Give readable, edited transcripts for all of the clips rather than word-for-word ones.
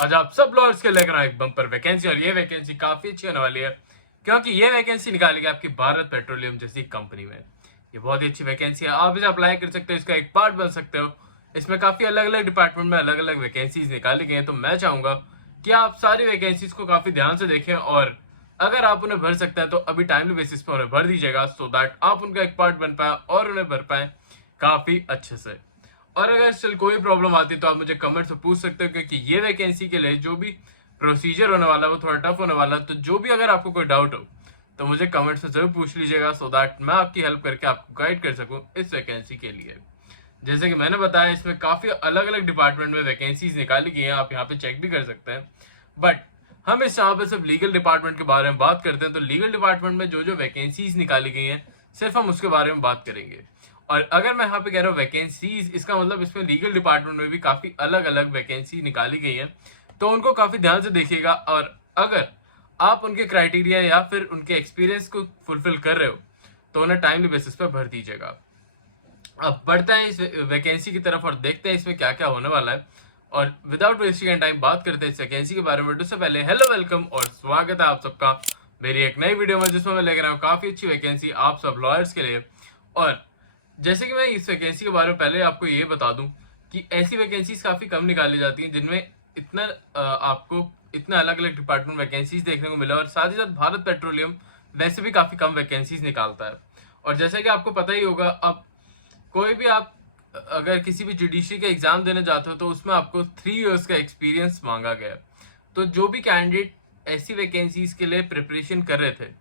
आज आप सब लॉयर्स के लेकर आए एक बम्पर वैकेंसी और ये वैकेंसी काफी अच्छी होने वाली है क्योंकि ये वैकेंसी निकालेगी आपकी भारत पेट्रोलियम जैसी कंपनी में। ये बहुत ही अच्छी वैकेंसी है, आप इसे अप्लाई कर सकते हो, इसका एक पार्ट बन सकते हो। इसमें काफी अलग अलग डिपार्टमेंट में अलग अलग वैकेंसीज निकाली गई हैं, तो मैं चाहूंगा कि आप सारी वैकेंसीज को काफी ध्यान से देखें और अगर आप उन्हें भर सकते हैं तो अभी टाइमली बेसिस पर उन्हें भर दीजिएगा, सो दैट आप उनका एक पार्ट बन पाए और उन्हें भर पाए काफी अच्छे से। और अगर स्टिल कोई प्रॉब्लम आती है तो आप मुझे कमेंट से पूछ सकते हो, क्योंकि ये वैकेंसी के लिए जो भी प्रोसीजर होने वाला है वो थोड़ा टफ होने वाला है। तो जो भी अगर आपको कोई डाउट हो तो मुझे कमेंट से जरूर पूछ लीजिएगा, सो दैट मैं आपकी हेल्प करके आपको गाइड कर सकूं इस वैकेंसी के लिए। जैसे कि मैंने बताया, इसमें काफी अलग अलग डिपार्टमेंट में वैकेंसीज निकाली गई हैं, आप यहाँ पे चेक भी कर सकते हैं। बट हम इस यहाँ पे सिर्फ लीगल डिपार्टमेंट के बारे में बात करते हैं, तो लीगल डिपार्टमेंट में जो जो वैकेंसीज निकाली गई हैं सिर्फ हम उसके बारे में बात करेंगे। और अगर मैं यहाँ पे कह रहा हूँ वैकेंसीज, इसका मतलब इसमें लीगल डिपार्टमेंट में भी काफी अलग अलग वैकेंसी निकाली गई है, तो उनको काफी ध्यान से देखिएगा। और अगर आप उनके क्राइटेरिया या फिर उनके एक्सपीरियंस को फुलफिल कर रहे हो तो उन्हें टाइमली बेसिस पर भर दीजिएगा। अब बढ़ते हैं इस वैकेंसी की तरफ और देखते हैं इसमें क्या क्या होने वाला है। और विदाउट वेस्टिंग टाइम बात करते हैं इस वैकेंसी के बारे में। उससे पहले हेलो, वेलकम और स्वागत है आप सबका मेरी एक नई वीडियो में, जिसमें मैं लेकर आया हूँ काफी अच्छी वैकेंसी आप सब लॉयर्स के लिए। और जैसे कि मैं इस वैकेंसी के बारे में पहले आपको ये बता दूं कि ऐसी वैकेंसीज काफी कम निकाली जाती हैं जिनमें इतना आपको इतना अलग अलग डिपार्टमेंट वैकेंसीज देखने को मिला। और साथ ही साथ भारत पेट्रोलियम वैसे भी काफी कम वैकेंसीज निकालता है। और जैसे कि आपको पता ही होगा, अब कोई भी आप अगर किसी भी जुडिशरी का एग्जाम देने जाते हो तो उसमें आपको 3 इयर्स का एक्सपीरियंस मांगा गया है। तो जो भी कैंडिडेट ऐसी वैकेंसीज के लिए प्रिपरेशन कर रहे थे,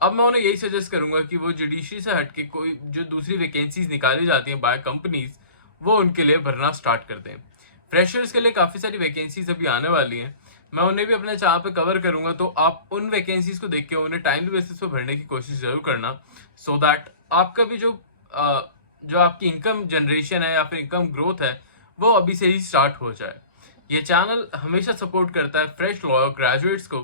अब मैं उन्हें यही सजेस्ट करूंगा कि वो जुडिशरी से हटके कोई जो दूसरी वैकेंसीज निकाली जाती हैं बाय कंपनीज, वो उनके लिए भरना स्टार्ट कर दें। फ्रेशर्स के लिए काफी सारी वैकेंसीज अभी आने वाली हैं, मैं उन्हें भी अपने चैनल पे कवर करूंगा, तो आप उन वैकेंसीज को देख के उन्हें टाइमली बेसिस पे भरने की कोशिश जरूर करना, सो दैट आपका भी जो आपकी इनकम जनरेशन है या फिर इनकम ग्रोथ है वो अभी से ही स्टार्ट हो जाए। ये चैनल हमेशा सपोर्ट करता है फ्रेश लॉयर ग्रेजुएट्स को,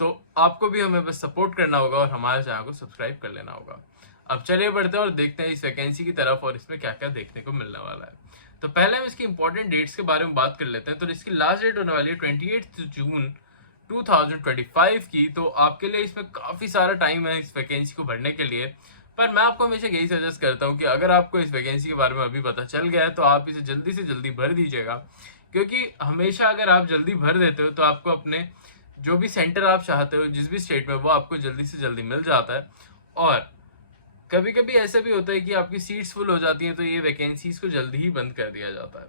तो आपको भी हमें बस सपोर्ट करना होगा और हमारे चैनल को सब्सक्राइब कर लेना होगा। अब चलिए बढ़ते हैं और देखते हैं इस वैकेंसी की तरफ और इसमें क्या क्या देखने को मिलने वाला है। तो पहले हम इसकी इंपॉर्टेंट डेट्स के बारे में बात कर लेते हैं। तो इसकी लास्ट डेट होने वाली है 28 जून 2025 की। तो आपके लिए इसमें काफी सारा टाइम है इस वैकेंसी को भरने के लिए। पर मैं आपको हमेशा यही सजेस्ट करता हूँ कि अगर आपको इस वैकेंसी के बारे में अभी पता चल गया है तो आप इसे जल्दी से जल्दी भर दीजिएगा, क्योंकि हमेशा अगर आप जल्दी भर देते हो तो आपको अपने जो भी सेंटर आप चाहते हो जिस भी स्टेट में, वो आपको जल्दी से जल्दी मिल जाता है। और कभी कभी ऐसा भी होता है कि आपकी सीट्स फुल हो जाती हैं तो ये वैकेंसीज को जल्दी ही बंद कर दिया जाता है।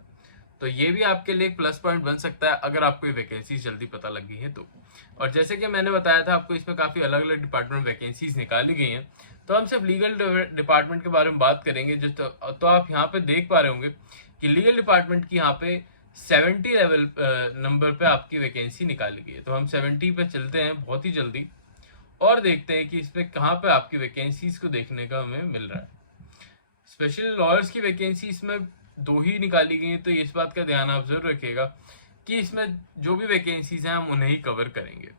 तो ये भी आपके लिए एक प्लस पॉइंट बन सकता है अगर आपको ये वैकेंसीज जल्दी पता लग गई है तो। और जैसे कि मैंने बताया था आपको, इसमें काफी अलग अलग डिपार्टमेंट वैकेंसीज निकाली गई हैं, तो हम सिर्फ लीगल डिपार्टमेंट के बारे में बात करेंगे। तो आप यहाँ पे देख पा रहे होंगे कि लीगल डिपार्टमेंट की यहाँ पे 70 लेवल नंबर पे आपकी वैकेंसी निकाली गई है। तो हम 70 पे चलते हैं बहुत ही जल्दी और देखते हैं कि इसमें कहाँ पे आपकी वैकेंसीज को देखने का हमें मिल रहा है। स्पेशल लॉयर्स की वैकेंसी इसमें 2 ही निकाली गई है, तो इस बात का ध्यान आप जरूर रखिएगा कि इसमें जो भी वैकेंसीज हैं हम उन्हें ही कवर करेंगे।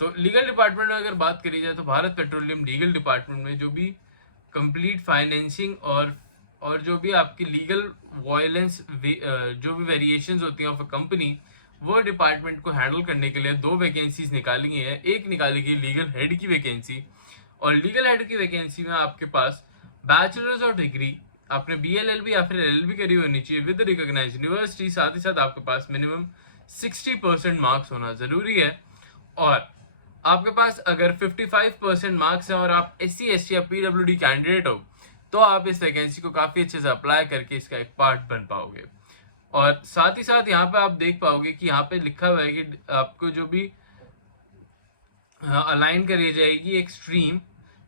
तो लीगल डिपार्टमेंट में अगर बात करी जाए तो भारत पेट्रोलियम लीगल डिपार्टमेंट में जो भी कंप्लीट फाइनेंसिंग और जो भी आपकी लीगल वायलेंस जो भी वेरिएशंस होती हैं ऑफ अ कंपनी, वो डिपार्टमेंट को हैंडल करने के लिए 2 वैकेंसीज निकाली गई है। एक निकाली गई लीगल हेड की वैकेंसी, और लीगल हेड की वैकेंसी में आपके पास बैचलर्स ऑफ डिग्री, आपने BLLB या फिर LLB करी होनी चाहिए विद रिकॉग्नाइज्ड यूनिवर्सिटी, साथ ही साथ आपके पास मिनिमम 60% मार्क्स होना जरूरी है। और आपके पास अगर 55% मार्क्स है और आप SC ST या PWD कैंडिडेट हो तो आप इस वैकेंसी को काफी अच्छे से अप्लाई करके इसका एक पार्ट बन पाओगे। और साथ ही साथ यहाँ पे आप देख पाओगे कि यहाँ पे लिखा हुआ है कि आपको जो भी अलाइन करी जाएगी एक स्ट्रीम,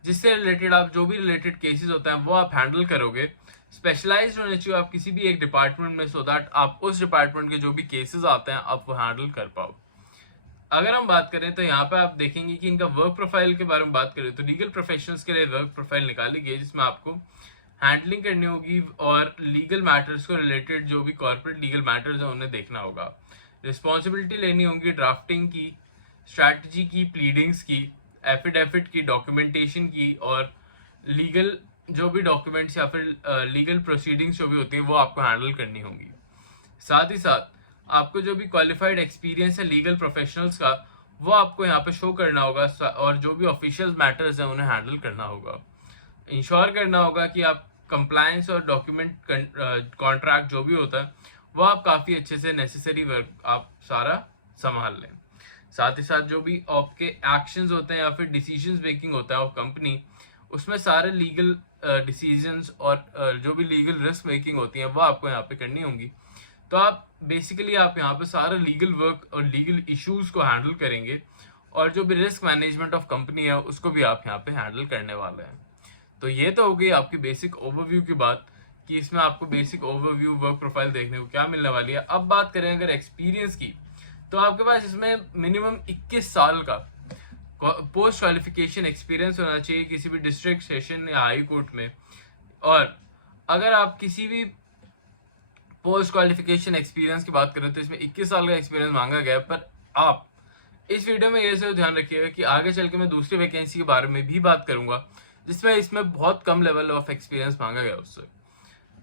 जिससे रिलेटेड आप जो भी रिलेटेड केसेस होते हैं वो आप हैंडल करोगे। स्पेशलाइज्ड होने चाहिए आप किसी भी एक डिपार्टमेंट में, सो दैट आप उस डिपार्टमेंट के जो भी केसेस आते हैं आप वो हैंडल कर पाओ। अगर हम बात करें तो यहाँ पे आप देखेंगे कि इनका वर्क प्रोफाइल के बारे में बात करें तो लीगल प्रोफेशनल्स के लिए वर्क प्रोफाइल निकाली गई है, जिसमें आपको हैंडलिंग करनी होगी और लीगल मैटर्स को रिलेटेड जो भी कॉर्पोरेट लीगल मैटर्स है उन्हें देखना होगा। रिस्पॉन्सिबिलिटी लेनी होगी ड्राफ्टिंग की, स्ट्रैटेजी की, प्लीडिंग्स की, एफिडेविट की, डॉक्यूमेंटेशन की, और लीगल जो भी डॉक्यूमेंट्स या फिर लीगल प्रोसीडिंग्स जो भी होती हैं वो आपको हैंडल करनी होंगी। साथ ही साथ आपको जो भी क्वालिफाइड एक्सपीरियंस है लीगल प्रोफेशनल्स का वो आपको यहाँ पे शो करना होगा, और जो भी ऑफिशियल मैटर्स हैं उन्हें हैंडल करना होगा। इंश्योर करना होगा कि आप कंप्लायंस और डॉक्यूमेंट कॉन्ट्रैक्ट जो भी होता है वो आप काफ़ी अच्छे से नेसेसरी वर्क आप सारा संभाल लें। साथ ही साथ जो भी आपके एक्शंस होते हैं या फिर डिसीजंस मेकिंग होता है ऑफ कंपनी, उसमें सारे लीगल डिसीजंस और जो भी लीगल रिस्क मेकिंग होती है वो आपको यहाँ पे करनी होंगी। तो आप बेसिकली आप यहाँ पे सारे लीगल वर्क और लीगल इश्यूज को हैंडल करेंगे, और जो भी रिस्क मैनेजमेंट ऑफ कंपनी है उसको भी आप यहाँ पे हैंडल करने वाले हैं। तो ये तो हो गई आपकी बेसिक ओवरव्यू की बात कि इसमें आपको बेसिक ओवरव्यू वर्क प्रोफाइल देखने को क्या मिलने वाली है। अब बात करें अगर एक्सपीरियंस की, तो आपके पास इसमें मिनिमम 21 साल का पोस्ट क्वालिफिकेशन एक्सपीरियंस होना चाहिए किसी भी डिस्ट्रिक्ट सेशन या हाई कोर्ट में। और अगर आप किसी भी पोस्ट क्वालिफिकेशन एक्सपीरियंस की बात करें तो इसमें 21 साल का एक्सपीरियंस मांगा गया है। पर आप इस वीडियो में ये जरूर ध्यान रखिएगा कि आगे चल के मैं दूसरी वैकेंसी के बारे में भी बात करूंगा जिसमें इसमें बहुत कम लेवल ऑफ एक्सपीरियंस मांगा गया उससे,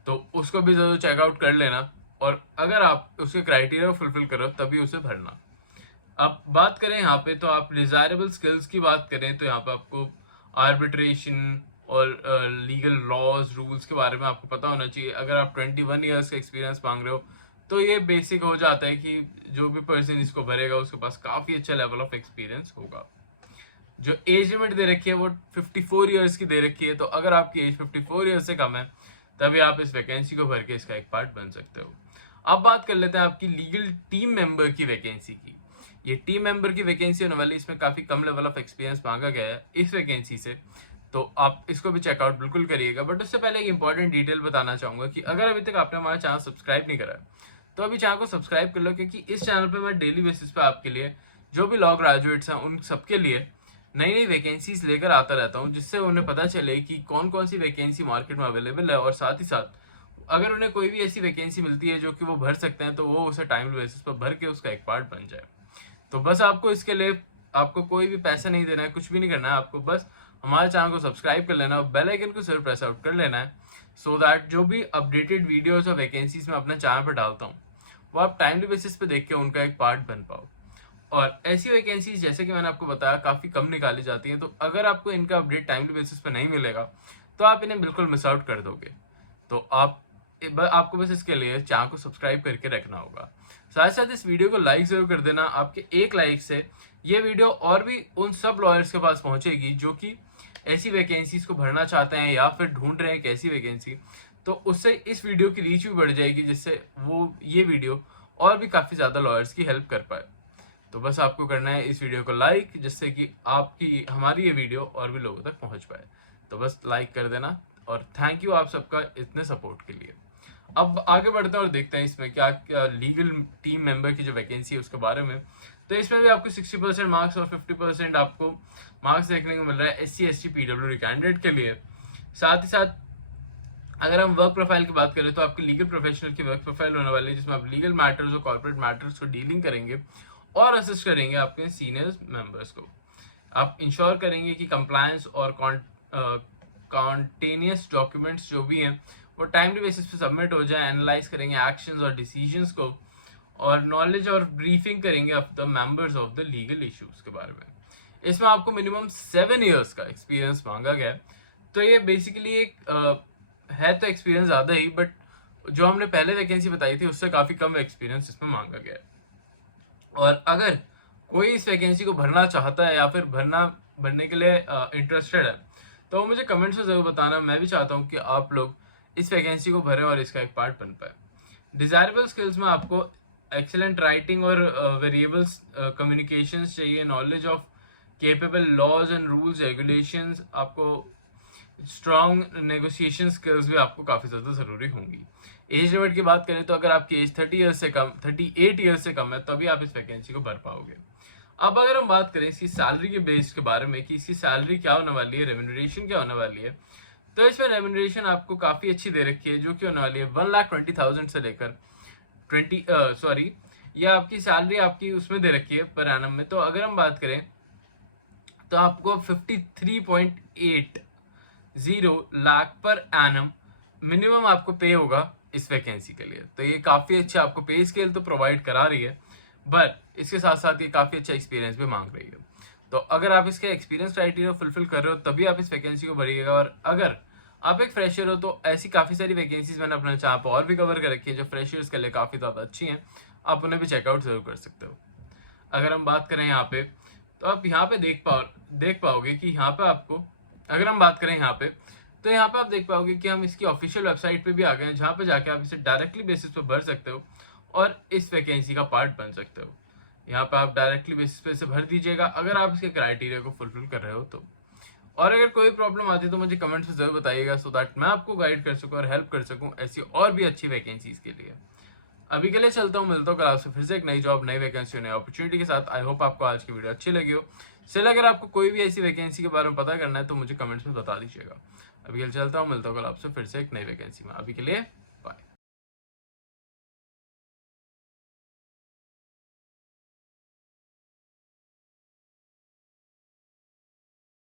तो उसको भी जरूर चेकआउट कर लेना, और अगर आप उसके क्राइटेरिया को फुलफिल करो तभी उसे भरना। अब बात करें यहाँ पे, तो आप डिजायरेबल स्किल्स की बात करें तो यहाँ पे आपको आर्बिट्रेशन और लीगल लॉज रूल्स के बारे में आपको पता होना चाहिए। अगर आप 21 ईयर्स का एक्सपीरियंस मांग रहे हो तो ये बेसिक हो जाता है कि जो भी पर्सन इसको भरेगा उसके पास काफ़ी अच्छा लेवल ऑफ एक्सपीरियंस होगा। जो एज लिमिट दे रखी है वो 54 ईयर्स की दे रखी है, तो अगर आपकी एज 54 ईयर्स से कम है तभी आप इस वैकेंसी को भर के इसका एक पार्ट बन सकते हो। अब बात कर लेते हैं आपकी लीगल टीम मेंबर की वैकेंसी की। ये टीम मेंबर की वैकेंसी होने वाली, इसमें काफ़ी कम लेवल ऑफ एक्सपीरियंस मांगा गया है इस वैकेंसी से, तो आप इसको भी चेकआउट बिल्कुल करिएगा। बट उससे पहले एक इंपॉर्टेंट डिटेल बताना चाहूँगा कि अगर अभी तक आपने हमारा चैनल सब्सक्राइब नहीं करा है तो अभी चैनल को सब्सक्राइब कर लो, क्योंकि इस चैनल पर मैं डेली बेसिस पे आपके लिए जो भी लॉ ग्रेजुएट्स हैं उन सबके लिए नई नई वैकेंसीज लेकर आता रहता हूँ, जिससे उन्हें पता चले कि कौन कौन सी वैकेंसी मार्केट में अवेलेबल है, और साथ ही साथ अगर उन्हें कोई भी ऐसी वैकेंसी मिलती है जो कि वो भर सकते हैं तो वो उसे टाइम बेसिस पर भर के उसका एक पार्ट बन जाए। तो बस आपको इसके लिए आपको कोई भी पैसा नहीं देना है, कुछ भी नहीं करना है, आपको बस हमारे चैनल को सब्सक्राइब कर लेना है और बेल आइकन को सिर्फ प्रेस आउट कर लेना है, सो दैट जो भी अपडेटेड वीडियोस और वैकेंसीज मैं अपने चैनल पर डालता हूँ वो आप टाइमली बेसिस पे देख के उनका एक पार्ट बन पाओ। और ऐसी वैकेंसीज जैसे कि मैंने आपको बताया काफ़ी कम निकाली जाती हैं, तो अगर आपको इनका अपडेट टाइमली बेसिस पे नहीं मिलेगा तो आप इन्हें बिल्कुल मिस आउट कर दोगे। तो आपको बस इसके लिए चैनल को सब्सक्राइब करके रखना होगा। साथ साथ इस वीडियो को लाइक जरूर कर देना। आपके एक लाइक से ये वीडियो और भी उन सब लॉयर्स के पास पहुंचेगी जो कि ऐसी वैकेंसीज को भरना चाहते हैं या फिर ढूंढ रहे हैं एक ऐसी वैकेंसी, तो उससे इस वीडियो की रीच भी बढ़ जाएगी, जिससे वो ये वीडियो और भी काफ़ी ज़्यादा लॉयर्स की हेल्प कर पाए। तो बस आपको करना है इस वीडियो को लाइक, जिससे कि आपकी हमारी ये वीडियो और भी लोगों तक पहुंच पाए। तो बस लाइक कर देना, और थैंक यू आप सबका इतने सपोर्ट के लिए। अब आगे बढ़ते हैं और देखते हैं इसमें क्या क्या लीगल टीम मेंबर की जो वैकेंसी है उसके बारे में। तो इसमें भी आपको 60% मार्क्स और 50% आपको मार्क्स देखने को मिल रहा है SC ST PWD कैंडिडेट के लिए। साथ ही साथ अगर हम वर्क प्रोफाइल की बात करें तो आपकी लीगल प्रोफेशनल की वर्क प्रोफाइल होने वाली है, जिसमें आप लीगल मैटर्स और कॉर्पोरेट मैटर्स को डीलिंग करेंगे और असिस्ट करेंगे आपके सीनियर मेंबर्स को। आप इंश्योर करेंगे कि कंप्लायंस और कॉन्टेनियस डॉक्यूमेंट्स जो भी हैं वो टाइमली बेसिस पे सबमिट हो जाए। एनालाइज करेंगे एक्शंस और डिसीजंस को, और नॉलेज और ब्रीफिंग करेंगे of the members of the legal issues के बारे में। इसमें आपको मिनिमम 7 ईयर्स का एक्सपीरियंस मांगा गया है। तो ये बेसिकली एक है तो एक्सपीरियंस ज़्यादा ही, बट जो हमने पहले वैकेंसी बताई थी उससे काफ़ी कम एक्सपीरियंस इसमें मांगा गया है। और अगर कोई इस वैकेंसी को भरना चाहता है या फिर भरने के लिए इंटरेस्टेड है तो मुझे कमेंट्स में ज़रूर बताना। मैं भी चाहता हूँ कि आप लोग इस वैकेंसी को भरें और इसका एक पार्ट बन पाए। डिज़ायरेबल स्किल्स में आपको एक्सेलेंट राइटिंग और वेरिएबल्स कम्युनिकेशंस चाहिए, knowledge of capable laws and rules regulations, आपको स्ट्रॉन्ग नेगोशिएशन स्किल्स भी आपको काफ़ी ज़्यादा ज़रूरी होंगी। एज लिमिट की बात करें तो अगर आपकी एज 38 ईयर्स से कम है तभी आप इस वैकेंसी को भर पाओगे। अब अगर हम बात करें इसकी सैलरी के बेस के बारे में कि इसकी सैलरी क्या होने वाली है, रेम्यूनरेशन क्या होने वाली है, तो इसमें रेम्यूनरेशन आपको काफ़ी अच्छी दे रखी है, जो कि होने वाली है 1,20,000 से लेकर यह आपकी सैलरी आपकी उसमें दे रखी है पर एनम में। तो अगर हम बात करें तो आपको 53.80 लाख पर एनम मिनिमम आपको पे होगा इस वैकेंसी के लिए। तो ये काफ़ी अच्छा आपको पे स्केल तो प्रोवाइड करा रही है, बट इसके साथ साथ ये काफ़ी अच्छा एक्सपीरियंस भी मांग रही है। तो अगर आप इसके एक्सपीरियंस क्राइटेरिया फुलफिल कर रहे हो तभी आप इस वैकेंसी को भरिएगा। और अगर आप एक फ्रेशर हो तो ऐसी काफ़ी सारी वैकेंसीज मैंने अपने चैनल पर और भी कवर कर रखी है जो फ्रेशर्स के लिए काफ़ी ज़्यादा अच्छी हैं, आप उन्हें भी चेकआउट जरूर कर सकते हो। अगर हम बात करें यहाँ पे, तो आप यहाँ पे देख पाओगे कि यहाँ पे आपको, अगर हम बात करें यहाँ पे, तो यहाँ पे आप देख पाओगे कि हम इसकी ऑफिशियल वेबसाइट पे भी आ गए हैं, जहाँ पे जाके आप इसे डायरेक्टली बेसिस पे भर सकते हो और इस वैकेंसी का पार्ट बन सकते हो। यहाँ पे आप डायरेक्टली बेसिस पे इसे भर दीजिएगा अगर आप इसके क्राइटेरिया को फुलफिल कर रहे हो तो। और अगर कोई प्रॉब्लम आती है तो मुझे कमेंट्स में जरूर बताइएगा, सो दैट मैं आपको गाइड कर सकूँ और हेल्प कर सकूँ ऐसी और भी अच्छी वैकेंसीज के लिए। अभी के लिए चलता हूँ, मिलता हूँ कल आपसे फिर से एक नई जॉब, नई वैकेंसी, नई अपॉर्चुनिटी के साथ। आई होप आपको आज की वीडियो अच्छी लगी हो। स्टिल अगर आपको कोई भी ऐसी वैकेंसी के बारे में पता करना है तो मुझे कमेंट्स में बता दीजिएगा। अभी के लिए चलता हूँ, मिलता हूँ कल आपसे फिर से एक नई वैकेंसी में। अभी के लिए